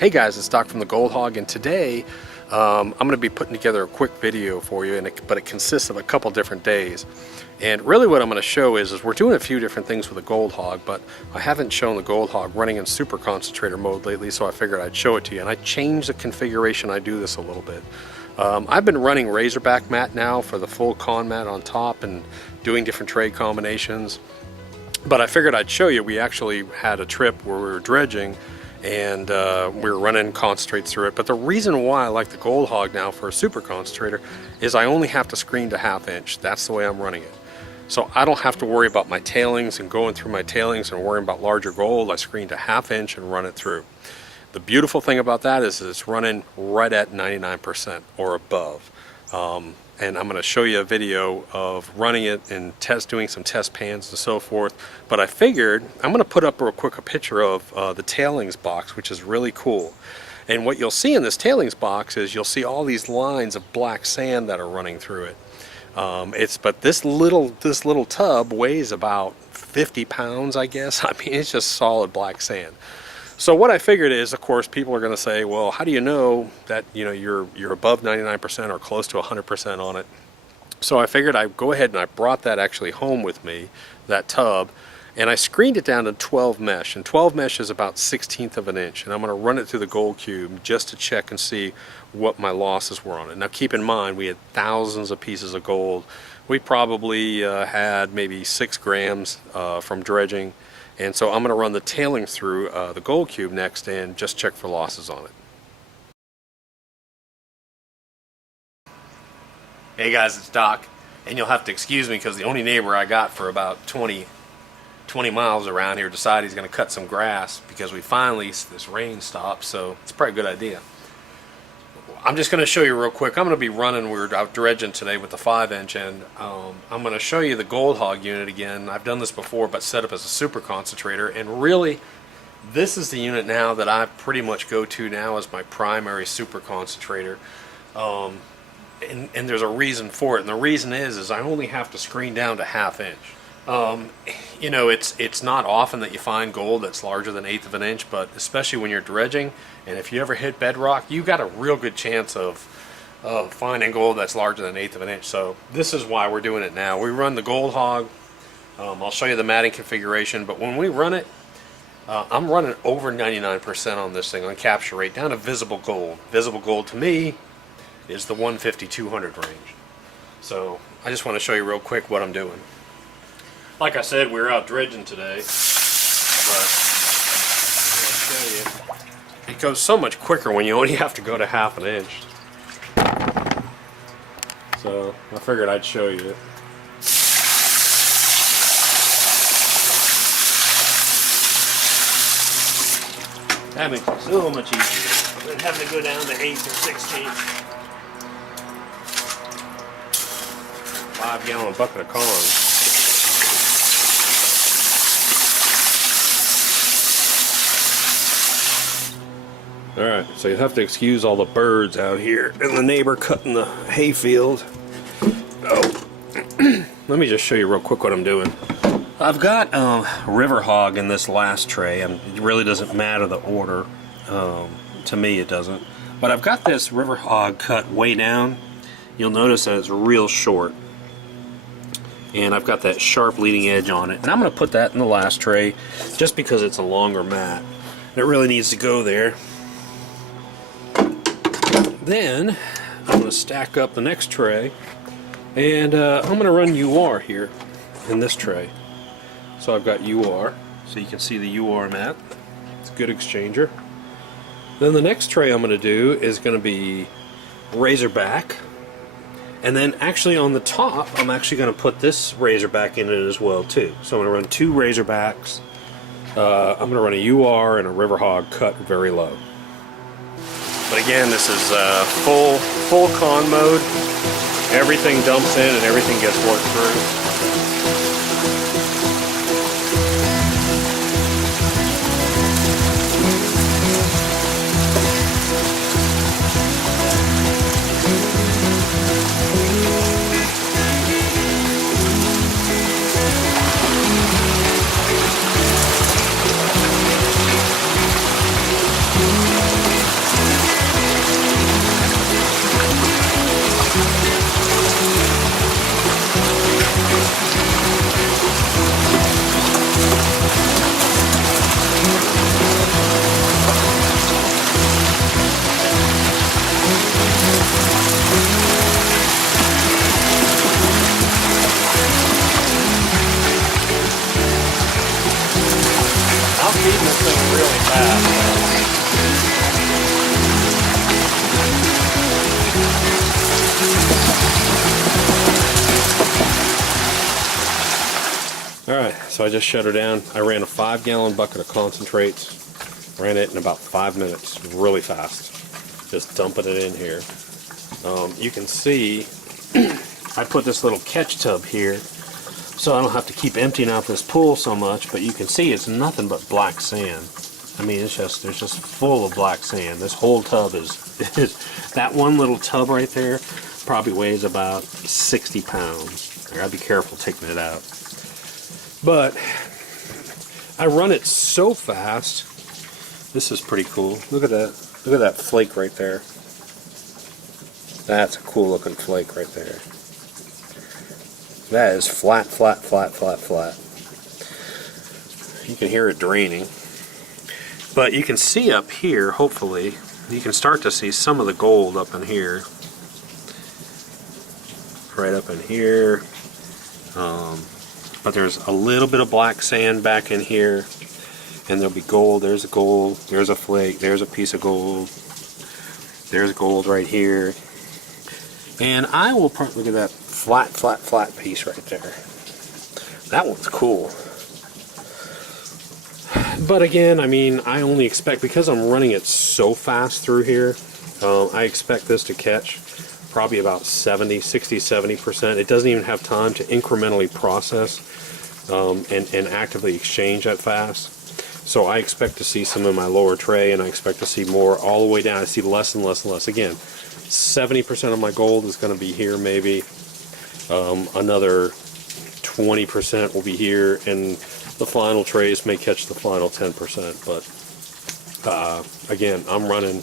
Hey guys, it's Doc from the Gold Hog, and today I'm going to be putting together a quick video for you, but it consists of a couple different days. And really what I'm going to show is we're doing a few different things with the Gold Hog, but I haven't shown the Gold Hog running in super concentrator mode lately, so I figured I'd show it to you. And I changed the configuration, I do this a little bit. I've been running Razorback mat now for the full con mat on top and doing different trade combinations. But I figured I'd show you, we actually had a trip where we were dredging and we were running concentrates through it. But the reason why I like the Gold Hog now for a super concentrator is I only have to screen to 1/2 inch. That's the way I'm running it. So I don't have to worry about my tailings and going through my tailings and worrying about larger gold. I screen to 1/2 inch and run it through. The beautiful thing about that is it's running right at 99% or above. And I'm going to show you a video of running it and doing some test pans and so forth. But I figured I'm going to put up real quick a picture of the tailings box, which is really cool. And what you'll see in this tailings box is you'll see all these lines of black sand that are running through it. But this little tub weighs about 50 pounds, I guess. I mean, it's just solid black sand. So what I figured is, of course, people are going to say, well, how do you know that you're above 99% or close to 100% on it? So I figured I'd go ahead and I brought that actually home with me, that tub, and I screened it down to 12 mesh. And 12 mesh is about 1/16 of an inch. And I'm going to run it through the gold cube just to check and see what my losses were on it. Now keep in mind, we had thousands of pieces of gold. We probably had maybe 6 grams from dredging. And so I'm going to run the tailings through the gold cube next and just check for losses on it. Hey guys, it's Doc, and you'll have to excuse me because the only neighbor I got for about 20 miles around here decided he's going to cut some grass because this rain stopped, so it's probably a good idea. I'm just going to show you real quick. I'm going to be running, we're out dredging today with the 5-inch, and I'm going to show you the Gold Hog unit again. I've done this before, but set up as a super concentrator, and really this is the unit now that I pretty much go to now as my primary super concentrator. And there's a reason for it, and the reason is I only have to screen down to 1/2 inch. You know, it's not often that you find gold that's larger than 1/8 of an inch, but especially when you're dredging, and if you ever hit bedrock, you got a real good chance of finding gold that's larger than 1/8 of an inch. So this is why we're doing it now. We run the Gold Hog. I'll show you the matting configuration, but when we run it, I'm running over 99% on this thing on capture rate down to visible gold. Visible gold to me is the 150-200 range. So I just want to show you real quick what I'm doing. Like I said, we were out dredging today, but I'll show you. It goes so much quicker when you only have to go to 1/2 inch. So I figured I'd show you. That makes it so much easier than having to go down to 1/8 or 1/16. 5-gallon bucket of corn. Alright, so you have to excuse all the birds out here and the neighbor cutting the hayfield. Oh, let me just show you real quick what I'm doing. I've got River Hog in this last tray. It really doesn't matter the order. To me it doesn't. But I've got this River Hog cut way down. You'll notice that it's real short. And I've got that sharp leading edge on it. And I'm going to put that in the last tray just because it's a longer mat. It really needs to go there. Then I'm going to stack up the next tray, and I'm going to run UR here in this tray. So I've got UR, so you can see the UR mat. It's a good exchanger. Then the next tray I'm going to do is going to be Razorback, and then actually on the top I'm actually going to put this Razorback in it as well too. So I'm going to run 2 Razorbacks. I'm going to run a UR and a River Hog cut very low. But again, this is full con mode. Everything dumps in and everything gets worked through. Alright, so I just shut her down. I ran a 5-gallon bucket of concentrates. Ran it in about 5 minutes, really fast. Just dumping it in here. You can see I put this little catch tub here so I don't have to keep emptying out this pool so much, but you can see it's nothing but black sand. I mean, it's just full of black sand. This whole tub is that one little tub right there probably weighs about 60 pounds. I gotta be careful taking it out. But I run it so fast. This is pretty cool. Look at that. Look at that flake right there. That's a cool looking flake right there. That is flat, flat, flat, flat, flat. You can hear it draining. But you can see up here, hopefully, you can start to see some of the gold up in here. Right up in here. But there's a little bit of black sand back in here. And there'll be gold. There's a gold. There's a flake. There's a piece of gold. There's gold right here. And I will look at that flat, flat, flat piece right there. That one's cool. But again, I mean, I only expect, because I'm running it so fast through here, I expect this to catch probably about 60-70%. It doesn't even have time to incrementally process and actively exchange that fast. So I expect to see some in my lower tray, and I expect to see more all the way down. I see less and less and less. Again, 70% of my gold is going to be here maybe. Another 20% will be here, and the final trays may catch the final 10%. But again, I'm running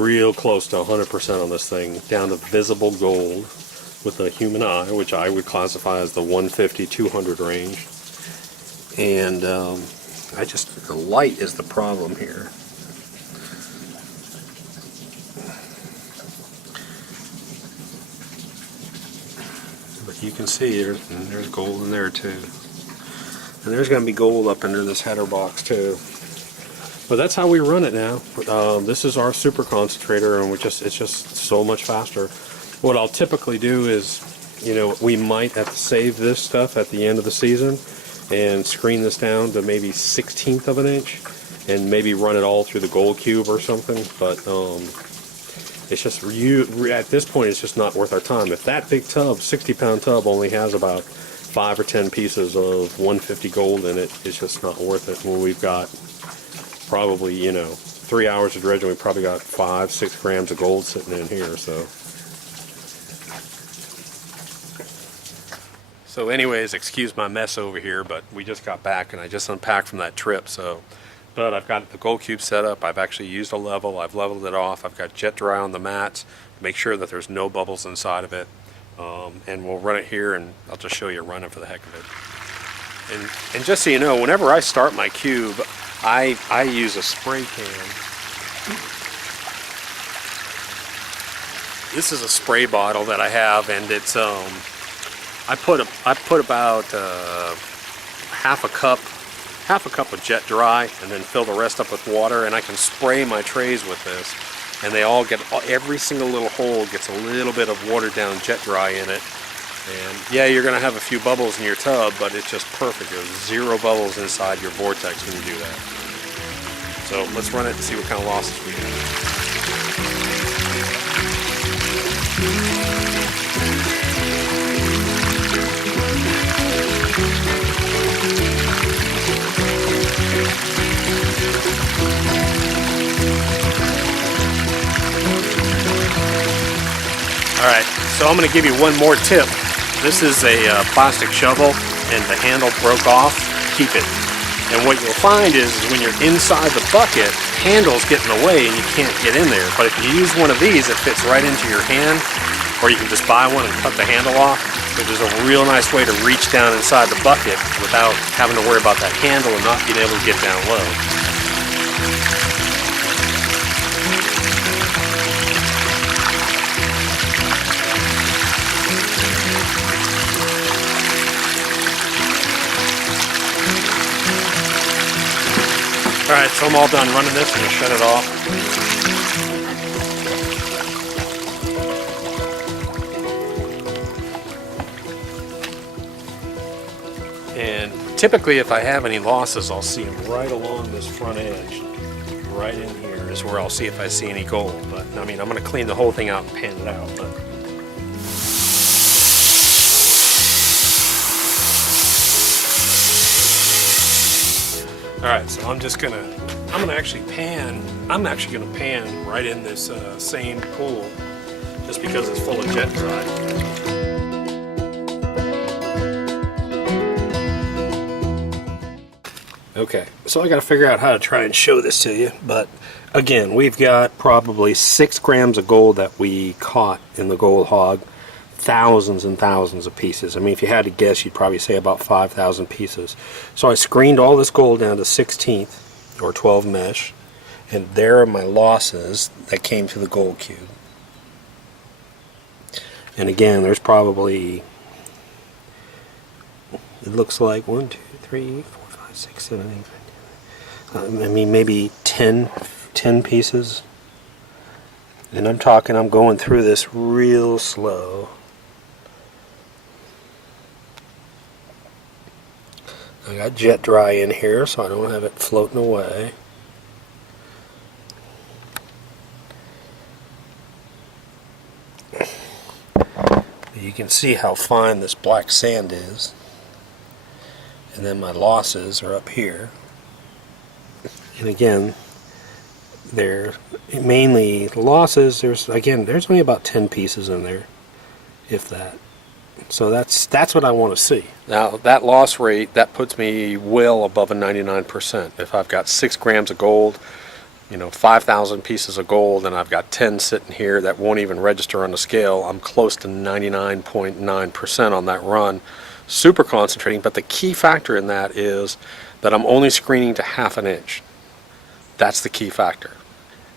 real close to 100% on this thing, down to visible gold with the human eye, which I would classify as the 150-200 range. And the light is the problem here. But you can see there's gold in there too. And there's going to be gold up under this header box too. But that's how we run it now. This is our super concentrator, and it's just so much faster. What I'll typically do is, we might have to save this stuff at the end of the season and screen this down to maybe 1/16 of an inch and maybe run it all through the gold cube or something. But it's just, at this point, it's just not worth our time. If that big tub, 60-pound tub, only has about 5 or 10 pieces of 150 gold in it, it's just not worth it. When we've got probably, 3 hours of dredging, we probably got 5-6 grams of gold sitting in here. So anyways, excuse my mess over here, but we just got back and I just unpacked from that trip. But I've got the gold cube set up. I've actually used a level. I've leveled it off. I've got jet dry on the mats to make sure that there's no bubbles inside of it. And we'll run it here, and I'll just show you running for the heck of it. And just so you know, whenever I start my cube, I use a spray can. This is a spray bottle that I have, and it's I put about half a cup of jet dry, and then fill the rest up with water, and I can spray my trays with this, and they all get, every single little hole gets a little bit of watered down jet dry in it. And yeah, you're gonna have a few bubbles in your tub, but it's just perfect. There's 0 bubbles inside your vortex when you do that. So let's run it and see what kind of losses we have. Alright, so I'm going to give you one more tip. This is a plastic shovel, and the handle broke off. Keep it. And what you'll find is when you're inside the bucket, handle's get in the way and you can't get in there. But if you use one of these, it fits right into your hand, or you can just buy one and cut the handle off. Which is a real nice way to reach down inside the bucket without having to worry about that handle and not being able to get down low. Alright, so I'm all done running this. I'm going to shut it off. And typically if I have any losses, I'll see them right along this front edge. Right in here is where I'll see if I see any gold. But I mean, I'm going to clean the whole thing out and pan it out. But all right, so I'm gonna actually pan. I'm actually gonna pan right in this same pool, just because it's full of jet dry. Okay, so I got to figure out how to try and show this to you. But again, we've got probably 6 grams of gold that we caught in the Gold Hog. Thousands and thousands of pieces. I mean, if you had to guess, you'd probably say about 5,000 pieces. So I screened all this gold down to 16th or 12 mesh, and there are my losses that came to the gold cube. And again, there's probably, it looks like 1, 2, 3, 4, 5, 6, 7, 8, 9, 10. I mean, maybe 10 pieces. And I'm going through this real slow. I got jet dry in here, so I don't have it floating away. You can see how fine this black sand is. And then my losses are up here. And again, they're mainly losses. There's only about 10 pieces in there, if that. So that's what I want to see. Now that loss rate, that puts me well above a 99%. If I've got 6 grams of gold, 5,000 pieces of gold, and I've got 10 sitting here that won't even register on the scale, I'm close to 99.9% on that run. Super concentrating, but the key factor in that is that I'm only screening to 1/2 inch. That's the key factor.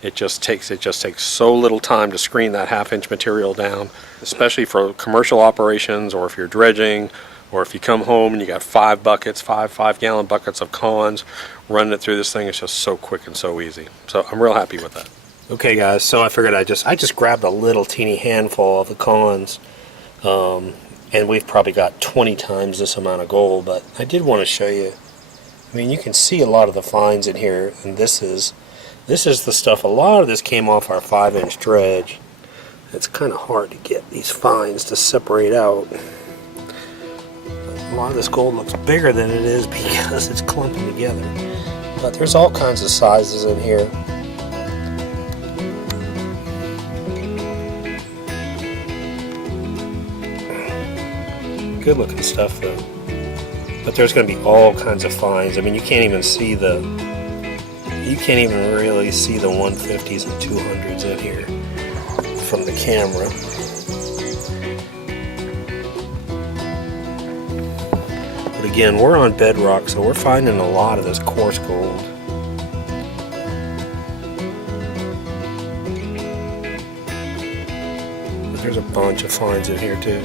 It just takes so little time to screen that 1/2 inch material down, especially for commercial operations, or if you're dredging, or if you come home and you got 5 buckets, 5-gallon buckets of cons, running it through this thing is just so quick and so easy. So I'm real happy with that. Okay guys, so I figured I just grabbed a little teeny handful of the cons, and we've probably got 20 times this amount of gold, but I did want to show you. I mean, you can see a lot of the fines in here, and this is the stuff. A lot of this came off our 5-inch dredge. It's kind of hard to get these fines to separate out. A lot of this gold looks bigger than it is because it's clumping together. But there's all kinds of sizes in here. Good looking stuff though. But there's going to be all kinds of fines. I mean, you can't even really see the 150s and 200s in here from the camera. But again, we're on bedrock, so we're finding a lot of this coarse gold. But there's a bunch of fines in here too.